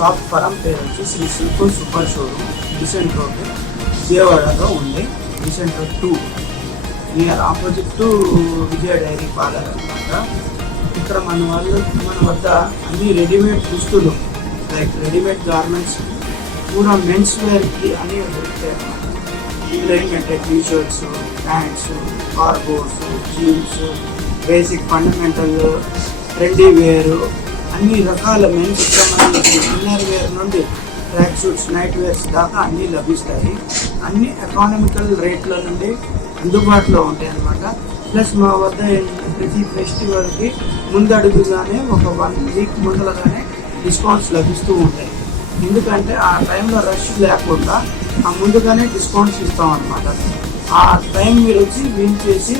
Shop పరం పేరు వచ్చి Sri Shilpa super showroom decent road విజయవాడలో ఉంది. Decent road 2 near opposite to Vijaya dairy parlour అనమాట. ఇక్కడ మన వద్ద అన్ని రెడీమేడ్ దుస్తులు లైక్ రెడీమేడ్ గార్మెంట్స్ కూడా మెన్స్ వేర్కి అన్నీ దొరుకుతాయి అన్నమాట. ఇందులో ఏంటంటే t-shirts, pants, cargos, jeans, basic fundamental, trendy wear, అన్ని రకాల మెన్స్ సంబంధించి ఇన్నర్ వేర్ నుండి ట్రాక్ షూట్స్, నైట్ వేర్స్ దాకా అన్నీ లభిస్తాయి. అన్ని ఎకానమికల్ రేట్ల నుండి అందుబాటులో ఉంటాయి అన్నమాట. ప్లస్ మా వద్ద ప్రతి ఫెస్టివల్కి ముందడుగుగానే ఒక 1 వీక్ ముందరగానే డిస్కౌంట్స్ లభిస్తూ ఉంటాయి. ఎందుకంటే ఆ టైంలో రష్ లేకుండా ముందుగానే డిస్కౌంట్స్ ఇస్తాం అన్నమాట. ఆ టైం మీరు వచ్చి వీల్ చేసి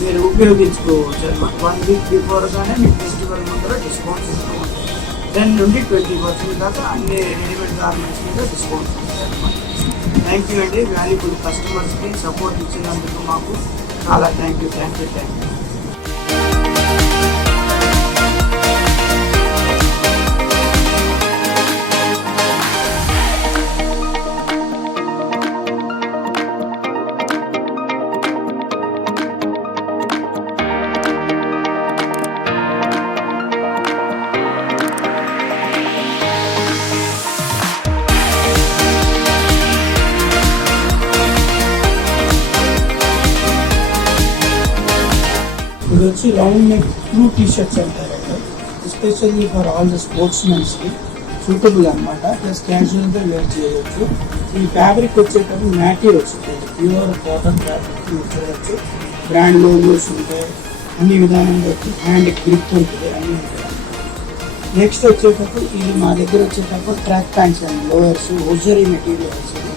మీరు ఉపయోగించుకోవచ్చు అనమాట. 1 వీక్ బిఫోర్గానే మీ ఫెస్టివల్ ముందర డిస్కౌంట్స్ ఇస్తూ ఉంటాయి. 10 నుండి 20% దాకా అన్ని రెడీమేడ్ గార్మెంట్స్ మీద డిస్కౌంట్స్ ఉంటాయి అన్నమాట. థ్యాంక్ యూ అండి. వాల్యుబుల్ కస్టమర్స్కి సపోర్ట్ ఇచ్చినందుకు మాకు చాలా థ్యాంక్ యూ. ఇది వచ్చి రౌండ్ నెక్ ట్రూ టీషర్ట్స్ అంటారండి. Especially for all the sports మెన్స్కి సూటబుల్ అనమాట. ప్లస్ క్యాజువల్గా వేర్ చేయవచ్చు. ఈ ఫ్యాబ్రిక్ వచ్చేటప్పుడు మ్యాటీ వస్తుంది, ప్యూర్ కాటన్ ఫ్యాబ్రిక్ యూజ్ చేయవచ్చు. బ్రాండ్ లోగోస్ ఉంటాయి, అన్ని విధానంగా వచ్చి హ్యాండ్ గ్రిప్ ఉంటుంది, అన్నీ ఉంటాయి. నెక్స్ట్ వచ్చేటప్పుడు ఇది మా దగ్గర వచ్చేటప్పుడు ట్రాక్ ప్యాంట్స్ అండి, లోవర్స్, హోజరీ మెటీరియల్ వస్తుంది.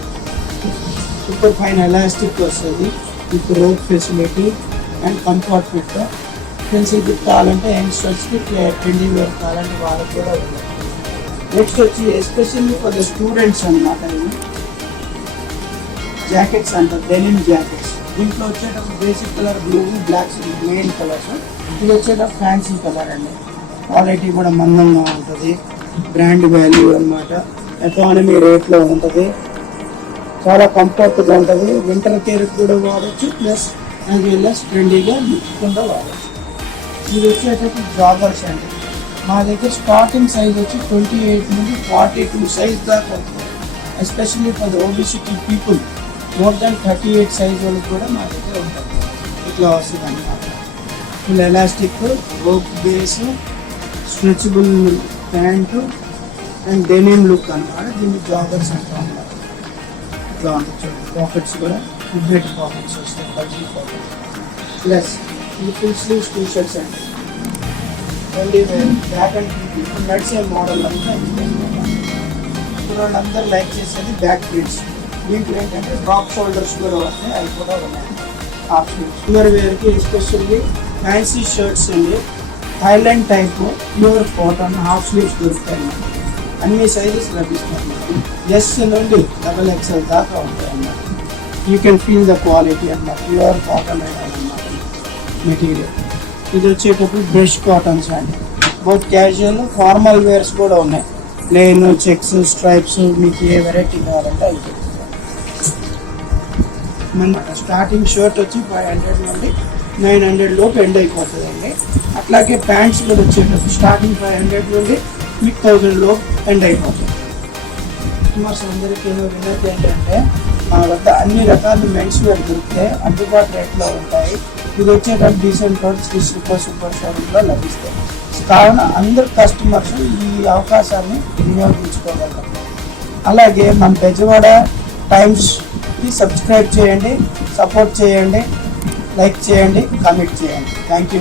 సూపర్ ఫైన్ ఎలాస్టిక్ వస్తుంది with rope facility and comfortment. Pencil grip కావాలంటే యంగ్స్టర్స్కి ట్రెండీ వేర్ కావాలంటే వాళ్ళకి కూడా ఉంది. నెక్స్ట్ వచ్చి ఎస్పెషల్లీ ఫర్ ద స్టూడెంట్స్ అన్నమాట. ఇది జాకెట్స్ అంటారు, డెనిమ్ జాకెట్స్. దీంట్లో వచ్చేటప్పుడు basic colour blue, black main colours. ఇది వచ్చేటప్పుడు ఫ్యాన్సీ కలర్ అండి. క్వాలిటీ కూడా మందంగా ఉంటుంది, బ్రాండ్ వాల్యూ అనమాట. ఎకానమీ రేట్లో ఉంటుంది, చాలా కంఫర్ట్గా ఉంటుంది. వింటర్ కేర్ కూడా వాడచ్చు, ప్లస్ యాజ్ వెల్ as ట్రెండీగా లుక్కుండా వాడచ్చు. ఇది వచ్చేటప్పుడు జాగర్స్ అండి. మా దగ్గర స్టార్టింగ్ సైజ్ వచ్చి 28 నుండి 42 సైజ్ దాకా ఉంటుంది. Especially for the obesity people more than 38 size వాళ్ళకి కూడా మా దగ్గర ఉంటుంది. ఇట్లా వస్తుంది అన్నమాట. Full elastic, rope base, stretchable pant and denim look అన్నమాట. దీన్ని జాగర్స్ అంటాం అన్నమాట. ఇట్లా ఉంటుంది. పాకెట్స్ కూడా ఫుడ్ పాకెట్స్ వస్తాయి, బజ్జీ పాకెట్స్. ప్లస్ ఇది ఫుల్ స్లీవ్స్ టీ షర్ట్స్ అండి. బ్యాక్ అండ్ ఇప్పుడు నడిచే మోడల్ అంతా ఇప్పుడు వాళ్ళందరూ లైక్ చేసేది బ్యాక్ ప్రింట్స్. దీంట్లో ఏంటంటే డ్రాప్ షోల్డర్స్ కూడా వస్తాయి, అవి కూడా ఉన్నాయి. హాఫ్ స్లీవ్స్ ఇన్నర్ వేర్కి ఎస్పెషల్లీ ఫ్యాన్సీ షర్ట్స్ అండి. Thailand type pure cotton half sleeves దొరుకుతాయి. అన్ని సైజెస్ లభిస్తాయి. ఎస్ నుండి XXL దాకా ఉంటాయి అన్నమాట. You can feel the quality అన్నమాట. ప్యూర్ కాటన్ అన్నమాట మెటీరియల్. ఇది వచ్చేటప్పుడు బ్రష్ కాటన్స్ అండి. బోత్ క్యాజువల్, ఫార్మల్ వేర్స్ కూడా ఉన్నాయి. ప్లెయిన్, చెక్స్, స్ట్రైప్స్, మీకు ఏ వెరైటీ కావాలంటే అది అన్నమాట. స్టార్టింగ్ షర్ట్ వచ్చి 500 నుండి 900 లోపు ఎండ్ అయిపోతుంది అండి. అట్లాగే ప్యాంట్స్ కూడా వచ్చేటప్పుడు స్టార్టింగ్ 500 నుండి 1000 లోపు ఎండ్ అయిపోతుంది. కస్టమర్స్ అందరికీ విన్నది ఏంటంటే మా వద్ద అన్ని రకాల మెన్స్ వేర్ దొరికితే అందుబాటు రేట్లో ఉంటాయి. ఇది వచ్చేటప్పుడు డీసెంట్ రోడ్ శ్రీ సూపర్ షోరూంలో లభిస్తాయి. కావున అందరు కస్టమర్స్ ఈ అవకాశాన్ని వినియోగించుకోగలరు. అలాగే మన బెజవాడ టైమ్స్కి సబ్స్క్రైబ్ చేయండి, సపోర్ట్ చేయండి, లైక్ చేయండి, కామెంట్ చేయండి. Thank you.